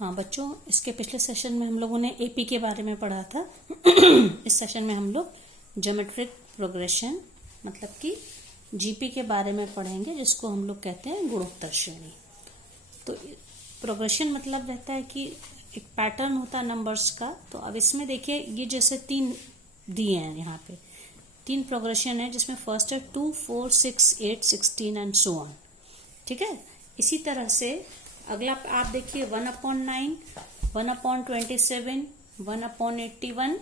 हाँ बच्चों, इसके पिछले सेशन में हम लोगों ने एपी के बारे में पढ़ा था। इस सेशन में हम लोग ज्योमेट्रिक प्रोग्रेशन मतलब कि जीपी के बारे में पढ़ेंगे, जिसको हम लोग कहते हैं गुणोत्तर श्रेणी। तो प्रोग्रेशन मतलब रहता है कि एक पैटर्न होता है नंबर्स का। तो अब इसमें देखिए, ये जैसे 3 दिए हैं, यहाँ पे 3 प्रोग्रेशन है, जिसमें फर्स्ट है 2, 4, 6, 8, 16 एंड सो ऑन। ठीक है। इसी तरह से अगला आप देखिए 1/9, 1/27, 1/81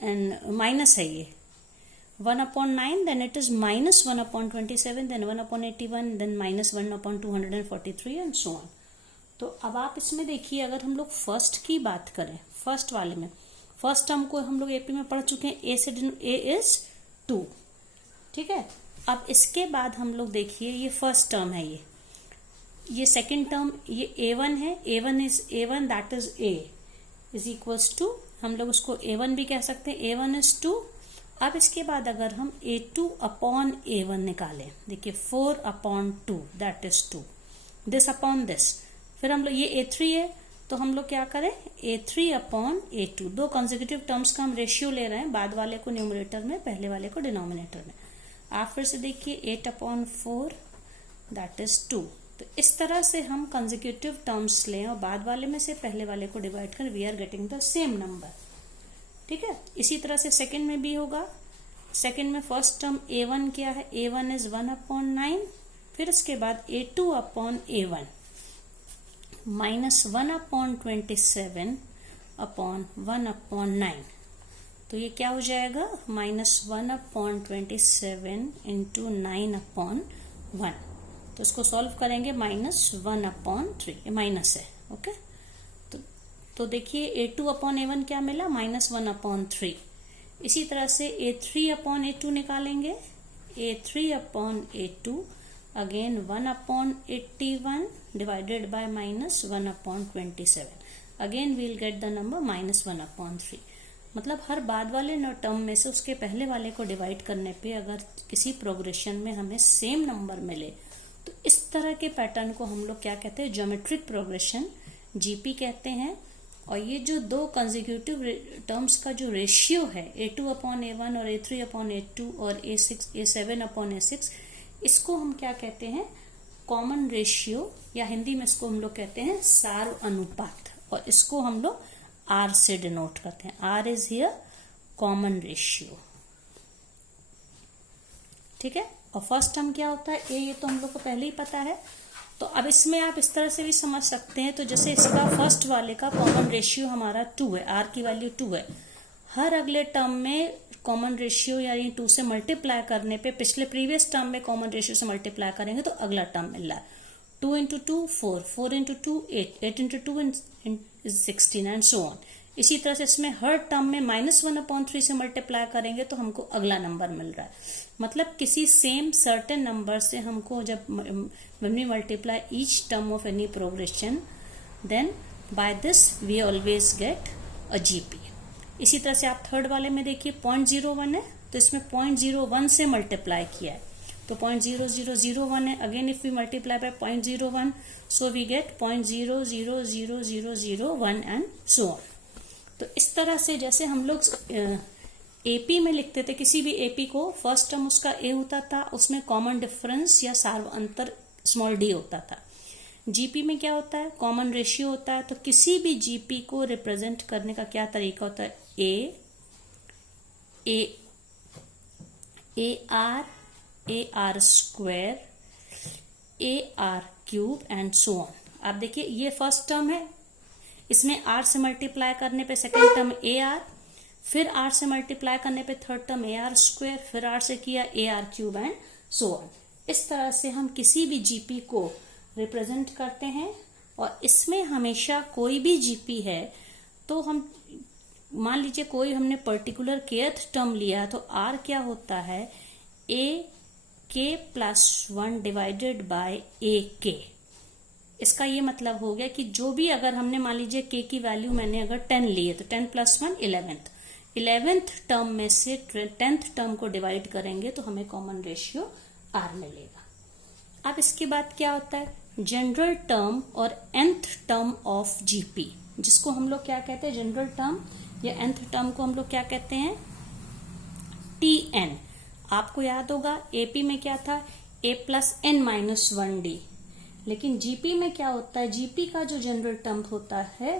एंड माइनस है ये 1/9, then it is -1/27, then 1/81, then -1/243 and so on. तो अब आप इसमें देखिए, अगर हम लोग फर्स्ट की बात करें, फर्स्ट वाले में, फर्स्ट टर्म को हम लोग एपी में पढ़ चुके हैं, ए इज 2। ठीक है। अब इसके बाद हम लोग देखिए, ये फर्स्ट टर्म है, ये सेकेंड टर्म, ये A1 है, A1 that is A is equals to, हम लोग उसको A1 भी कह सकते हैं, A1 इज 2। अब इसके बाद अगर हम A2/A1 निकालें, देखिए 4/2 that is 2, this upon this, फिर हम लोग ये A3 है, तो हम लोग क्या करें, A3/A2, 2 कंसेक्यूटिव टर्म्स का हम रेशियो ले रहे हैं, बाद वाले को न्यूमरेटर में, पहले वाले को डिनोमिनेटर में। आप फिर से देखिए 8/4 दैट इज 2। तो इस तरह से हम कंसेक्यूटिव टर्म्स लें और बाद वाले में से पहले वाले को डिवाइड कर, we are getting the same number. ठीक है। इसी तरह से सेकंड में भी होगा। सेकंड में फर्स्ट टर्म A1 क्या है, A1 इज 1/9, फिर इसके बाद A2/A1 -1/27/1/9। तो ये क्या हो जाएगा, -1/27 इंटू 9/1। तो इसको सॉल्व करेंगे, -1/3, माइनस है। ओके। तो देखिए A2/A1 क्या मिला, -1/3। इसी तरह से A3/A2 निकालेंगे, A3/A2 again 1/81 divided by -1/27। Again we'll get the number -1/3। मतलब हर बाद वाले टर्म में से उसके पहले वाले को डिवाइड करने पे अगर किसी प्रोग्रेशन में हमें सेम नंबर मिले, तो इस तरह के पैटर्न को हम लोग क्या कहते हैं, ज्योमेट्रिक प्रोग्रेशन, जीपी कहते हैं। और ये जो 2 कंसेक्यूटिव टर्म्स का जो रेशियो है, A2/A1 और A3/A2 और A7/A6, इसको हम क्या कहते हैं, कॉमन रेशियो, या हिंदी में इसको हम लोग कहते हैं सार्व अनुपात, और इसको हम लोग R से डिनोट करते हैं। R is here common ratio. ठीक है। और फर्स्ट टर्म क्या होता है, A, ये तो हम लोग को पहले ही पता है। तो अब इसमें आप इस तरह से भी समझ सकते हैं, तो जैसे इसका फर्स्ट वाले का कॉमन रेशियो हमारा 2 है, R की वैल्यू 2 है। हर अगले टर्म में कॉमन रेशियो यानी 2 से मल्टीप्लाई करने पे, पिछले प्रीवियस टर्म में कॉमन रेशियो से मल्टीप्लाई करेंगे तो अगला टर्म मिल रहा है। 2 × 2 4, 4 × 2 8, 8 × 2 16 एंड सो ऑन। इसी तरह से इसमें हर टर्म में -1/3 से मल्टीप्लाई करेंगे तो हमको अगला नंबर मिल रहा है। मतलब किसी सेम सर्टेन नंबर से हमको जब when we multiply each term of any progression, then by this we always get a GP. इसी तरह से आप थर्ड वाले में देखिए 0.01 है, तो इसमें 0.01 से मल्टीप्लाई किया है, तो 0.0001 है। Again if we multiply by 0.01, so we get 0.000001 and so on. तो इस तरह से जैसे हम लोग एपी में लिखते थे, किसी भी एपी को फर्स्ट टर्म उसका ए होता था, उसमें कॉमन डिफरेंस या सार्व अंतर स्मॉल डी होता था। जीपी में क्या होता है, कॉमन रेशियो होता है। तो किसी भी जीपी को रिप्रेजेंट करने का क्या तरीका होता है, AR square, AR cube and so on. आप देखिए ये फर्स्ट टर्म है, इसमें R से मल्टीप्लाई करने पे सेकेंड टर्म AR, फिर R से मल्टीप्लाई करने पे थर्ड टर्म AR स्क्वायर, फिर R से किया AR cube and so on. इस तरह से हम किसी भी जीपी को रिप्रेजेंट करते हैं। और इसमें हमेशा कोई भी जीपी है, तो हम मान लीजिए कोई हमने पर्टिकुलर kth टर्म लिया, तो R क्या होता है, AK+1 डिवाइडेड बाय AK। इसका ये मतलब हो गया कि जो भी, अगर हमने मान लीजिए K की वैल्यू मैंने अगर 10 ली है, तो 10 + 1 11th टर्म में से 10th टर्म को डिवाइड करेंगे तो हमें कॉमन रेशियो R मिलेगा। अब इसके बाद क्या होता है, जनरल टर्म और nth टर्म ऑफ जीपी, जिसको हम लोग क्या कहते हैं, जनरल टर्म या nth टर्म को हम लोग क्या कहते हैं, tn। आपको याद होगा एपी में क्या था, a plus n minus 1d, लेकिन जीपी में क्या होता है, जीपी का जो जनरल टर्म होता है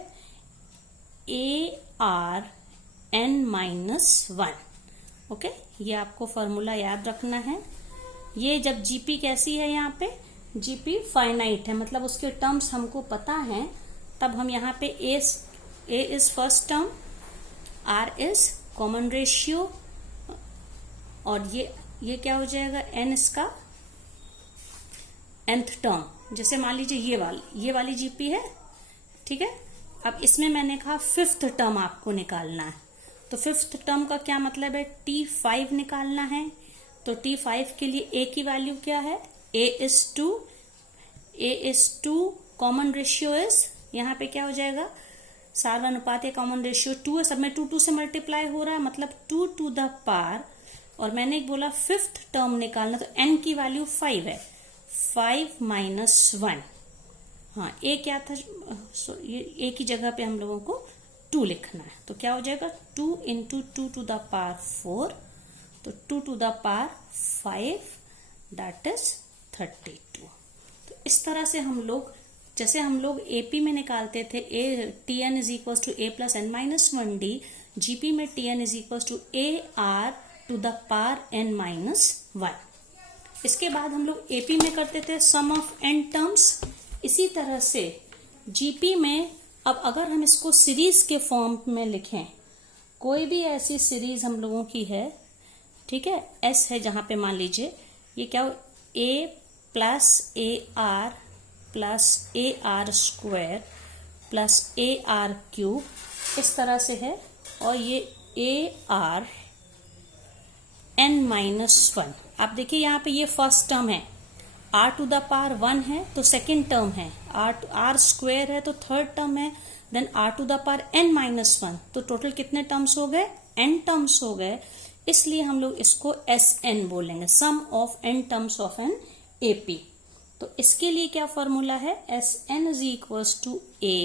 AR n माइनस 1। ओके, ये आपको फॉर्मूला याद रखना है। ये जब जीपी कैसी है, यहाँ पे जीपी फाइनाइट है, मतलब उसके टर्म्स हमको पता है, तब हम यहाँ पे a is first term, r is common ratio, और ये क्या हो जाएगा, एन इसका nth टर्म। जैसे मान लीजिए ये वाली जीपी है, ठीक है। अब इसमें मैंने कहा फिफ्थ टर्म आपको निकालना है, तो फिफ्थ टर्म का क्या मतलब है, T5 निकालना है। तो T5 के लिए a की वैल्यू क्या है, a is 2, common ratio is, यहाँ पे क्या हो जाएगा, सार्वनुपात या कॉमन रेशियो 2 है, सब में 2 से मल्टीप्लाई हो रहा है, मतलब 2 to the पावर, और मैंने एक बोला फिफ्थ टर्म निकालना, तो n की वैल्यू 5 है, 5 माइनस 1। हाँ, a क्या था, ये a की जगह पे हम लोगों को 2 लिखना है, तो क्या हो जाएगा 2 इंटू 2 to the पावर 4, तो 2 to the power 5 that is 32। तो इस तरह से हम लोग, जैसे हम लोग एपी में निकालते थे Tn is equal to a plus n minus 1d, GP में Tn is equal to AR to the power n minus 1। इसके बाद हम लोग एपी में करते थे सम ऑफ n टर्म्स। इसी तरह से जीपी में, अब अगर हम इसको सीरीज के फॉर्म में लिखें, कोई भी ऐसी सीरीज हम लोगों की है, ठीक है, एस है, जहां पे मान लीजिए ये क्या हो, a plus AR plus AR square plus AR cube, इस तरह से है, और ये AR n माइनस 1। आप देखिए यहाँ पे ये फर्स्ट टर्म है, r टू द पावर 1 है तो सेकेंड टर्म है, r स्क्वायर है तो थर्ड टर्म है, then r to the power n minus 1, तो टोटल कितने टर्म्स हो गए, n टर्म्स हो गए। इसलिए हम लोग इसको SN बोलेंगे, sum of n terms of n AP। तो इसके लिए क्या फॉर्मूला है, SN is equals to A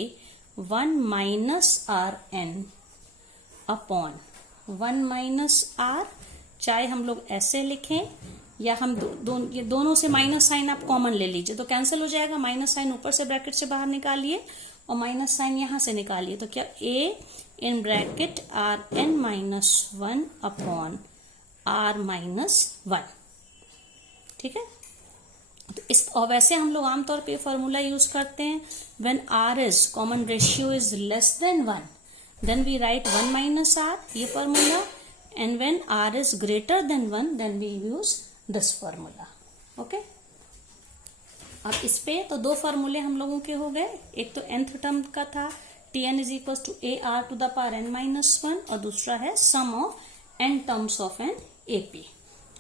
1 minus RN upon 1 minus R, चाहे हम लोग ऐसे लिखें या हम ये दोनों से माइनस साइन आप कॉमन ले लीजिए, तो कैंसिल हो जाएगा, माइनस साइन ऊपर से ब्रैकेट से बाहर निकालिए और माइनस साइन यहां से निकालिए, तो क्या A in bracket RN minus 1 upon R minus 1, ठीक है। तो इस, और वैसे हम लोग आमतौर पे फॉर्मूला यूज करते हैं, when R is common ratio is less than 1 then we write 1 minus R, ये formula, and when R is greater than 1 then we use this formula. Okay, अब इस पे तो दो फॉर्मूले हम लोगों के हो गए, एक तो nth टर्म का था Tn is equal to AR to the power n minus 1, और दूसरा है sum of n terms of n AP।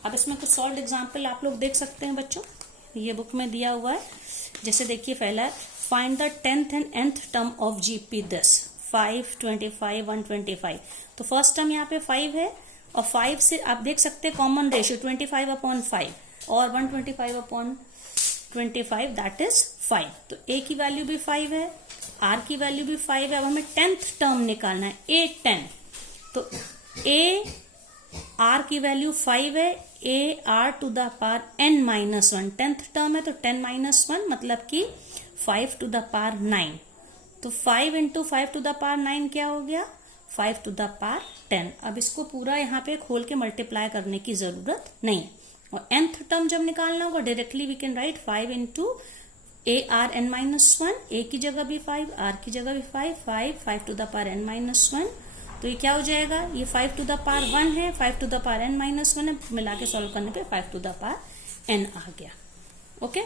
अब इसमें कुछ सॉल्व एग्जाम्पल आप लोग देख सकते हैं बच्चों, ये बुक में दिया हुआ है। जैसे देखिए पहला, find the 10th and nth term of GP this 5, 25, 125। तो फर्स्ट टर्म यहाँ पे 5 है, और 5 से आप देख सकते हैं कॉमन रेशियो 25 अपॉन 5 और 125 अपॉन 25 दैट इज 5। तो a की वैल्यू भी 5 है, r की वैल्यू भी 5 है। अब हमें 10th टर्म निकालना है, A10। तो a r की वैल्यू 5 है, AR to the power n minus 1, 10th term है तो 10 माइनस 1 मतलब कि 5 टू द पावर 9। तो 5 इंटू 5 टू द पावर 9 क्या हो गया, 5 टू द पावर 10। अब इसको पूरा यहाँ पे खोल के मल्टीप्लाई करने की जरूरत नहीं है। और nth टर्म जब निकालना होगा directly we can write 5 into AR n minus 1, a की जगह भी 5, r की जगह भी 5 to the power n minus 1। तो ये क्या हो जाएगा, ये 5 टू द पावर 1 है, 5 to the power n minus 1 है, मिला के सॉल्व करने पे 5 टू द पावर n आ गया। Okay,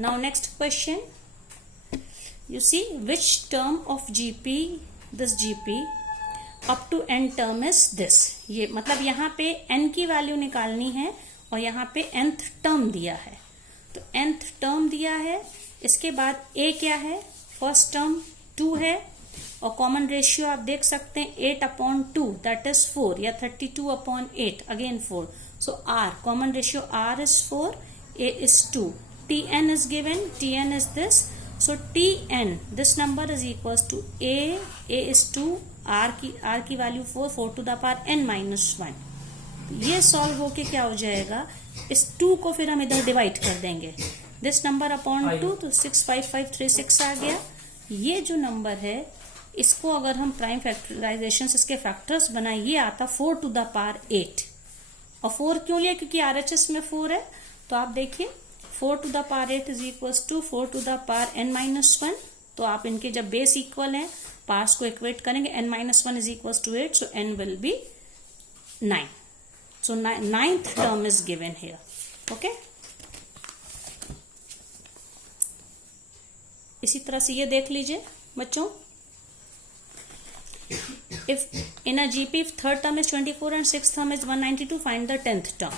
now next question, you see which term of GP, this GP up to n term is this. ये मतलब यहाँ पे n की वैल्यू निकालनी है और यहाँ पे nth टर्म दिया है, तो nth टर्म दिया है। इसके बाद a क्या है, फर्स्ट टर्म 2 है, और कॉमन रेशियो आप देख सकते हैं 8 अपॉन 2 दैट इज 4, या 32 upon 8 again 4। So r common ratio r is 4, a is 2, Tn is given, Tn is this, so Tn this number is equals to A is 2, R की value 4 to the power n minus 1. ये solve होके क्या हो जाएगा, इस 2 को फिर हम इधर डिवाइड कर देंगे, दिस नंबर अपॉन 2, तो 65536 आ गया. ये जो नंबर है इसको अगर हम प्राइम फैक्टराइजेशन से इसके फैक्टर्स बनाए, ये आता 4 to the power 8. और 4 क्यों लिया, क्योंकि RHS में 4 है. तो आप देखिए 4 to the power 8 is equals to 4 to the power n minus 1. तो आप इनके जब बेस इक्वल है, पार्ट्स को इक्वेट करेंगे, n minus 1 is equals to 8, so n will be 9. So ninth term is given here. Okay. इसी तरह से ये देख लीजिए बच्चों, if in a GP if third term is 24 and sixth term is 192, find the 10th term.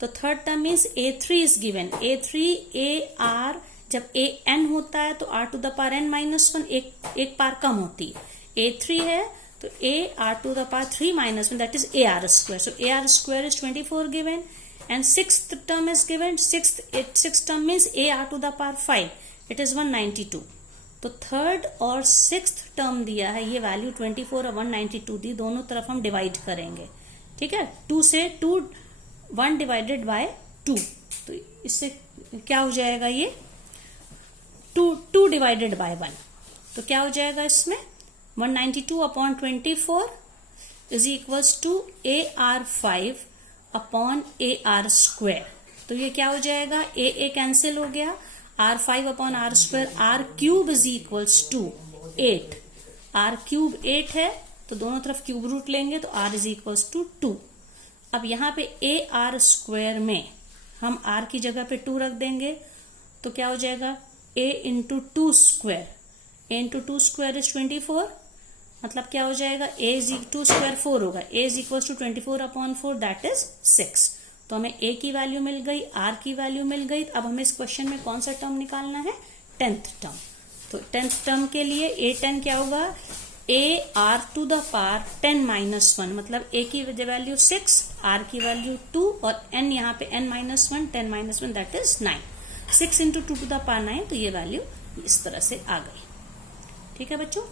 तो third term means A3 is given. A3 AR, जब AN होता है तो R to the power n minus 1 एक पार कम होती है. A3 है तो AR to the power 3 minus 1, that is AR square. So AR square is 24 given, and sixth term is given. Sixth term means AR to the power 5, it is 192. तो third और sixth term दिया है, ये value 24 और 192 दी, दोनों तरफ हम divide करेंगे. ठीक है, 2 से 1 डिवाइडेड बाय 2, तो इससे क्या हो जाएगा, ये 2 डिवाइडेड बाय 1, तो क्या हो जाएगा इसमें 192 upon 24 is equals to AR5 upon AR square. तो ये क्या हो जाएगा, A कैंसिल हो गया, R5 upon R square, R cube is equals to 8. R cube 8 है तो दोनों तरफ क्यूब रूट लेंगे तो R इज इक्वल्स टू 2. अब यहाँ पे AR स्क्वायर में हम R की जगह पे 2 रख देंगे, तो क्या हो जाएगा A into 2 square. A into 2 square is 24, मतलब क्या हो जाएगा, A इज 2 स्क्वायर 4 होगा, A is equals to 24 upon 4, that is 6. तो हमें A की वैल्यू मिल गई, R की वैल्यू मिल गई. अब हमें इस क्वेश्चन में कौन सा टर्म निकालना है, 10th टर्म. तो 10th टर्म के लिए A10 क्या होगा, AR to the power 10 minus 1, मतलब A की वैल्यू 6, R की वैल्यू 2 और n यहाँ पे n minus 1, 10 minus 1 that is 9. 6 into 2 to the power 9, तो ये वैल्यू इस तरह से आ गई. ठीक है बच्चों.